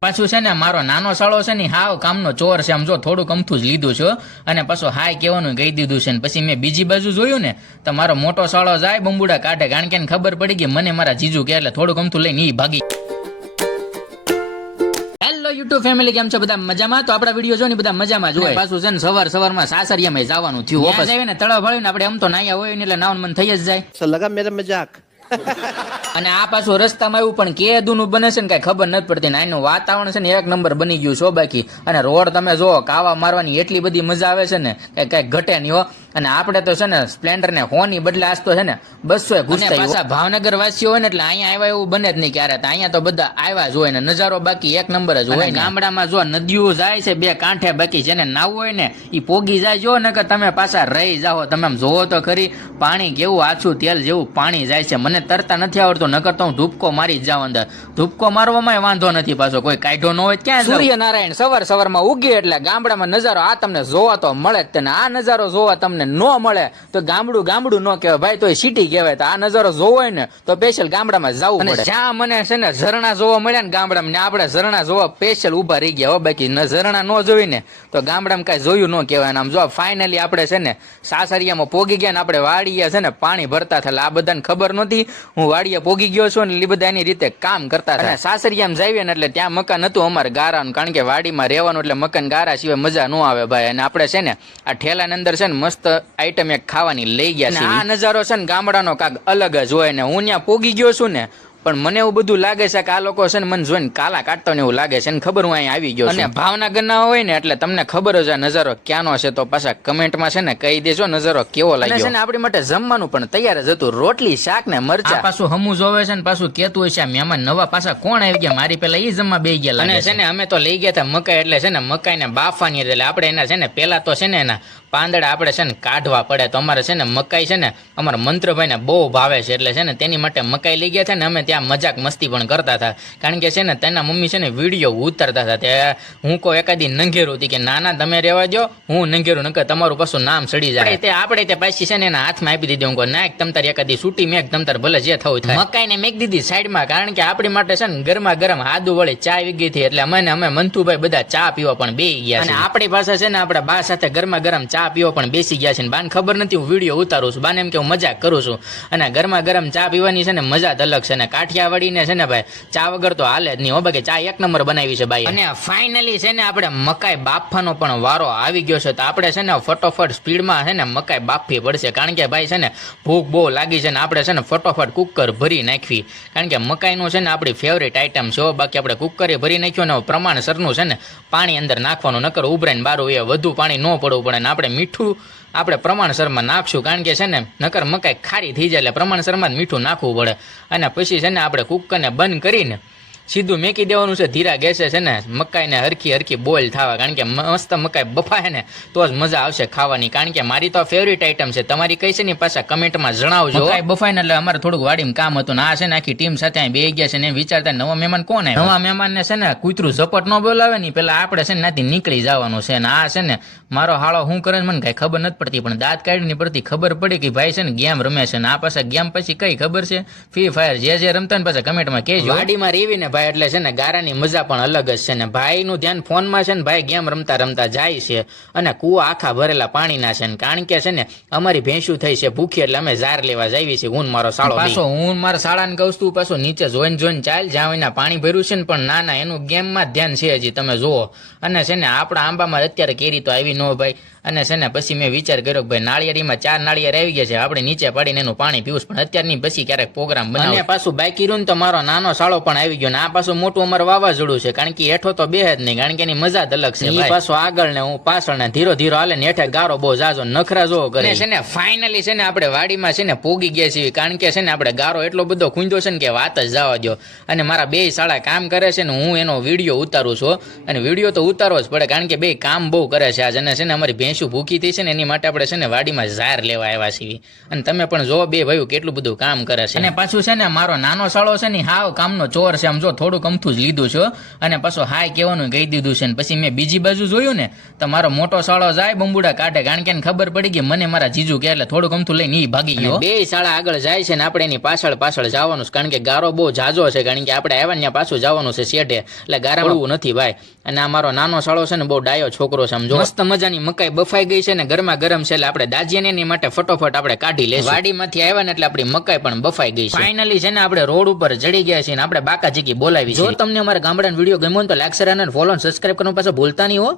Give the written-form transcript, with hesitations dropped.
પાછું છે ને મારો નાનો સાળો છે ને હાવ કામનો ચોર છે, આમ જો થોડુંક અમથું જ લીધું છે અને પાછું હાય કહેવાનું કહી દીધું છે ને પછી મેં બીજી બાજુ જોયું ને તો મારો મોટો સાળો જાય બંબુડા કાઢે, કારણ કે એને ખબર પડી ગઈ મને મારા જીજુ કે, એટલે થોડુંક અમથું લઈને ઈ ભાગી. હેલો યુટ્યુબ ફેમિલી, કેમ છો બધા મજામાં? તો આપણા વિડીયો જો ને બધા મજામાં જોવાય. પાછું છે ને સવારમાં સાસરિયામાં જવાનું થયું, ઓપસ આવીને તળાવ ભળીને આપણે આમ તો નાયા હોય ને એટલે નાવાનું મન થઈ જ જાય. લગા મેરા મજાક. અને આ પાછું રસ્તામાં એવું પણ કેદુનું બને છે ને કઈ ખબર નથી પડતી ને એનું વાતાવરણ છે ને એક નંબર બની ગયું છો બાકી. અને રોડ તમે જો કાવા મારવાની એટલી બધી મજા આવે છે ને કે કઈ ઘટે નહીં હો. અને આપણે તો છે ને સ્પ્લેન્ડર ને હોની બદલે આજ તો છે ને 200 ઘૂસતા. પાછા ભાવનગર વાસીઓ હોય ને એટલે અહીંયા આવ્યા એવું બને જ નહીં ક્યારે, અહીંયા તો બધા આવ્યા જ હોય ને નજારો બાકી એક નંબર જ હોય. ગામડામાં જો નદીઓ જાય છે બે કાંઠે, બાકી જેને નાવું હોય ને એ પોગી જાય જો ને કે તમે પાછા રહી જાઓ. તમે આમ જોવો તો ખરી પાણી કેવું આછું તેલ જેવું પાણી જાય છે. મને તરતા નથી આવડતું, નકર તો હું ધૂપકો મારી જ જાઉં અંદર. ધૂપકો મારવામાં વાંધો નથી, પાછો કોઈ કાઢો ન હોય ક્યાં. સૂર્યનારાયણ સવારમાં ઉગે એટલે ગામડામાં નજારો આ તમને જોવા તો મળે જ. તેને આ નજારો જોવા તમને નો મળે તો ગામડું નો કહેવાય ભાઈ, તો એ સિટી કહેવાય. તો આ નજારો જોવો હોય ને તો સ્પેશિયલ ગામડામાં જવું પડે. જ્યાં મને છે ને ઝરણા જોવા મળ્યા ને ગામડામાં, ને આપણે ઝરણા જોવા સ્પેશિયલ ઉભા રહી ગયા હો. બાકી ઝરણા ન જોઈ ને તો ગામડામાં કઈ જોયું ન કહેવાય. આમ જો ફાઇનલી આપણે છે ને સાસરિયામાં પોગી ગયા ને આપણે વાડીએ છે ને પાણી ભરતા થયેલા. આ બધાને ખબર નહોતી, હું વાડીએ પોગી ગયો છું ને એ બધા એની રીતે કામ કરતા હતા. સાસરિયામાં જઈએ ને એટલે ત્યાં મકાન હતું અમારે ગારાનું, કારણ કે વાડીમાં રહેવાનું એટલે મકાન ગારા સિવાય મજા ન આવે ભાઈ. અને આપણે છે ને આ ઠેલાની અંદર છે ને મસ્ત આઈટમ એક ખાવાની લઈ ગયા છે. આ નજારો છે ને ગામડાનો કાક અલગ જ હોય ને. હું ત્યાં પોગી ગયો છું ને પણ મને એવું બધું લાગે છે કે આ લોકો છે ને મને જોઈને કાલા કાઢતો ને એવું લાગે છે ને ખબર હું અહીંયા આવી ગયો. અને ભાવનગર ના હોય ને એટલે તમને ખબર જ આ નજારો ક્યાંનો છે તો પાછા કમેન્ટમાં છે ને કહી દેજો નજારો કેવો લાગ્યો. છે ને આપણી માટે જમવાનું પણ તૈયાર જ હતું, રોટલી શાક ને મરચા. પાછું હમું જોવે છે ને પાછું કેતું હોય છે મહેમાન નવા પાછા કોણ આવી ગયા, મારી પેલા ઈ જમવા બે ગયા. અને છે ને અમે તો લઈ ગયા હતા મકાઈ, એટલે છે ને મકાઈ ને બાફવાની, એટલે આપણે એના છે ને પેલા તો છે ને એના પાંદડા આપણે છે ને કાઢવા પડે. તો અમારે છે ને મકાઈ છે ને અમારા મંત્રભાઈ ને બહુ ભાવે છે, એટલે છે ને તેની માટે મકાઈ લઈ ગયા હતા ને અમે ત્યાં મજાક મસ્તી પણ કરતા હતા. કારણ કે છે ને તેના મમ્મી છે ને વિડીયો ઉતારતા હતા. તે હું કોઈ એકાદી નંગેરું હતી કે નાના તમે રહેવા દો, હું નંગેરું નકર તમારું પાછું નામ સડી જાય. તે આપણે તે પાછી છે ને એના હાથમાં આપી દીધી. હું નાક તમ તાર એકાદી સૂટી મેઘ તમ તાર ભલે જે થવું થાય. મકાઈને મેક દીધી સાઈડમાં, કારણ કે આપણી માટે છે ને ગરમા ગરમ આદુ વળી ચા વીગી હતી, એટલે અમે મંતુભાઈ બધા ચા પીવા પણ બેસી ગયા. અને આપણી પાસે છે ને આપણા બા સાથે ગરમા ગરમ ચા પીવા પણ બેસી ગયા છે. બાને ખબર નથી હું વિડીયો ઉતારું છું, બાને એમ કે હું મજાક કરું છું. અને ગરમા ગરમ ચા પીવાની છે ને મજા જ અલગ છે. ને કાઠિયાવાડી ને છે ને ભાઈ ચા વગર તો હાલે જ નહીં હો. બાકી ચા એક નંબર બનાવી છે ભાઈ. અને ફાઇનલી છે ને આપણે મકાઈ બાફવાનો પણ વારો આવી ગયો છે. તો આપણે છે ને ફટોફટ સ્પીડમાં છે ને મકાઈ બાફવી પડશે, કારણ કે ભાઈ છે ને ભૂખ બહુ લાગી છે ને આપણે છે ને ફટોફટ કુકર ભરી નાખવી, કારણ કે મકાઈનું છે ને આપણી ફેવરેટ આઈટમ છે. બાકી આપણે કુકરે ભરી નાખ્યું ને પ્રમાણસરનું છે ને પાણી અંદર નાખવાનું, નકર ઉભરાઈને બારું એ વધુ પાણી ન પડવું પડે. ને આપણે મીઠું આપણે પ્રમાણસરમાં નાખશું, કારણ કે છે ને નકર મકાઈ ખારી થઈ જાય, એટલે પ્રમાણસરમાં જ મીઠું નાખવું પડે. અને પછી છે ને આપણે કુકરને બંધ કરીને સીધું મેકી દેવાનું છે ધીરા ગેસે. છે ને મકાઈને હરખી બોઇલ થવા, કારણ કે મસ્ત મકાઈ બફાય ને તો જ મજા આવશે ખાવાની. કારણ કે મારી તો ફેવરિટ આઈટમ છે, તમારી કઈ છે ને પાછા કમેન્ટમાં જણાવજો. મકાઈ બફાય ને એટલે અમારે થોડુંક વાડીમાં કામ હતું ને આ છે ને આખી ટીમ સાથે અહીં બે ગયા છે ને વિચારતા નવા મહેમાન કોણ આવે. નવા મહેમાનને છે ને કૂતરું ઝપટ ન બોલાવે ને પેલા આપણે છે ને નાથી નીકળી જવાનું છે. ને આ છે ને મારો હાળો શું કરે મને કઈ ખબર નથી પડતી, પણ દાંત કાઢીને પડતી ખબર પડી કે ભાઈ છે ને ગેમ રમે છે. ને આ પાછા ગેમ પછી કઈ ખબર છે ફ્રી ફાયર, જે રમતા ને પાછા કમેન્ટમાં કહેજો. વાડીમાં રેવીને ભાઈ એટલે છે ને ગારાની મજા પણ અલગ જ છે. ને ભાઈ નું ધ્યાન ફોનમાં છે ને ભાઈ ગેમ રમતા જાય છે. અને કુવા આખા ભરેલા પાણીના છે, કારણ કે છે ને અમારી ભેંસું થઈ છે ભૂખી, એટલે અમે ઝાર લેવા જાવી છે. હું મારો સાળો પાછો હું મારા શાળાને કહું છું પાછો નીચે જોઈને ચાલ જ્યાં એના પાણી ભર્યું છે ને, પણ ના એનું ગેમમાં ધ્યાન છે હજી તમે જુઓ. અને છે ને આપણા આંબામાં અત્યારે કેરી તો આવી ન ભાઈ. અને છે ને પછી મેં વિચાર કર્યો કે ભાઈ નાળિયેરીમાં 4 નાળિયેર આવી ગયા છે, આપણે નીચે પાડીને એનું પાણી પીવું, પણ અત્યારની પછી ક્યારેક પ્રોગ્રામ બનાવે. અને પાછું બાકી રહ્યું તો મારો નાનો સાળો પણ આવી ગયો ને આ પાછું મોટું અમારે વાવાઝોડું છે, કારણ કે હેઠો તો બે જ નહીં, કારણ કે એની મજા જ અલગ છે. એ પાછું આગળ ને હું પાછળ ને ધીરો હાલે ને હેઠે ગારો બહુ જાજો નખરા જોવો કરે છે. ને ફાઇનલી છે ને આપણે વાડીમાં છે ને પોગી ગયા છીએ, કારણ કે છે ને આપણે ગારો એટલો બધો ખૂંદ્યો છે ને કે વાત જ જવા દો. અને મારા બે શાળા કામ કરે છે ને હું એનો વિડીયો ઉતારું છું, અને વિડીયો તો ઉતારવો જ પડે, કારણ કે બે કામ બહુ કરે છે આજ. અને છે ને અમારી ભેંસ ભેંસું ભૂખી થઈ છે ને એની માટે આપણે છે ને વાડીમાં ઝાર લેવા આવ્યા છીએ અને તમે પણ જો બે ભાઈઓ કેટલું બધું કામ કરે છે અને પાછું છે ને મારો નાનો સાળો છે ને હાવ કામનો ચોર છે આમ જો થોડુંક અમથું જ લીધું છે અને પાછું હાય કહેવાનું કહી દીધું છે ને પછી મેં બીજી બાજુ જોયું ને તો મારો મોટો સાળો જાય બંબુડા કાઢે કારણ કે એને ખબર પડી ગઈ મને મારા જીજુ કે એટલે થોડુંક અમથું લઈને ઈ ભાગી ગયો બે શાળા આગળ જાય છે ને આપણે એની પાછળ જવાનું છે કારણ કે ગારો બહુ જાજો છે કારણ કે આપણે આવ્યા ત્યાં પાછું જવાનું છે શેઢે એટલે ગારા મળવું નથી ભાઈ અને આ મારો નાનો સાળો છે ને બહુ ડાયો છોકરો છે સમજો મસ્ત મજાની મકાઈ બફાઈ ગઈ છે ને ગરમા ગરમ છે એટલે આપણે દાજીને એની માટે ફટોફટ આપણે કાઢી લઈશું વાડીમાંથી આવ્યા ને એટલે આપણી મકાઈ પણ બફાઈ ગઈ છે ફાઇનલી છે ને આપણે રોડ ઉપર ચડી ગયા છીએ ને આપણે બાકા ચીકી બોલાવી જો તમને અમારા ગામડાનો વિડીયો ગમ્યો તો લાઈક શેર અને ફોલો અને સબસ્ક્રાઇબ કરવાનું પાછો ભૂલતા નહીં હો.